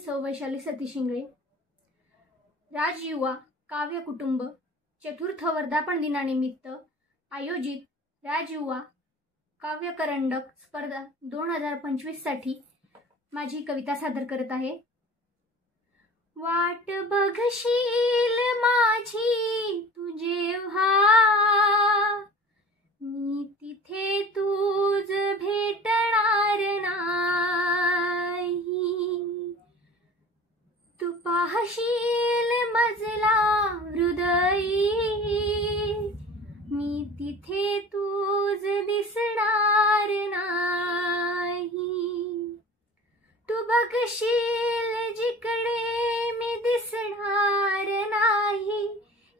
सौ वैशाली सतीश इंगळे। राजयुवा काव्य कुटुंब चतुर्थ वर्धापन दिनानिमित्त आयोजित राजयुवा काव्य करंडक स्पर्धा 2025 साठी माझी कविता सादर करत आहे। वाट बघशील माझी तू जेव्हा, मी तिथे तुझ भेटणार नाही। तू पाहशील मजला हृदयी, मी तिथे तुझ दिसणार नाही। तू बघशील जिकडे मी दिसणार नाही,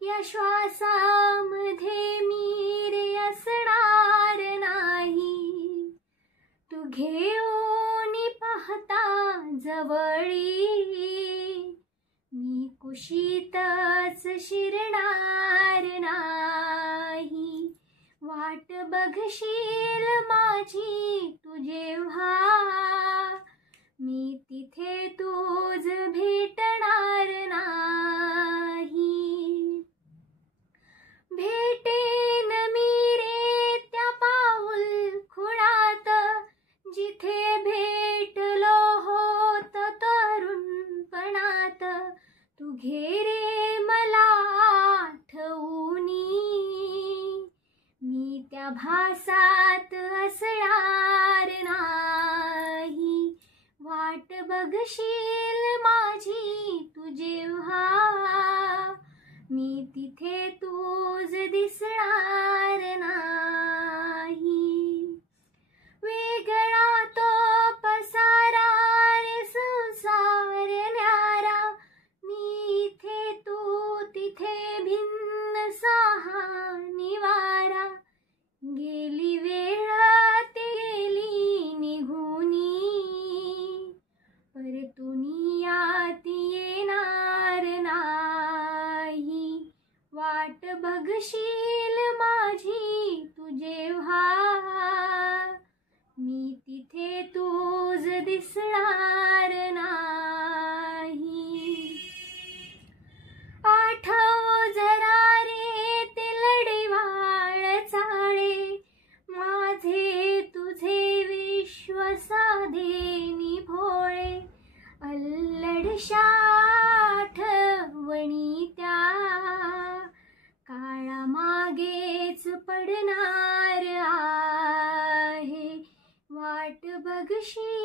या श्वासामध्ये मी रे असणार नाही। तू घेऊन पाहता जवळी, मी कुशीतच शिरणार नाही। वाट बघशील माझी तू जेव्हा, मी तिथे तुझ भेटणार नाही। भेटेन मी रे त्या पाऊल खुणात, जिथे भेटलो होत तरुणपणात। तू घे रे मला आठवूनी, मी त्या भासात असणार नाही। वाट बघशील माझी तू जेव्हा, मी तिथे तुझ दिसणार नाही। वेगळा तो पसारा रे संसार न्यारा, मी इथे तू तिथे भिन्न सहा निवारा। गेली वेळ ती गेली निघूनी, परतुनी यात येणार नाही। वाट बघशील माझी तू जेव्हा, मी तिथे तुझ दिसणार नाही। आठव जरा रे ते लढीवाळ चाळे, माझे तुझे विश्व साधे निभोळे। अल्लडशा आठवणी त्या काळा मागेच पडणार आहे। वाट बघशील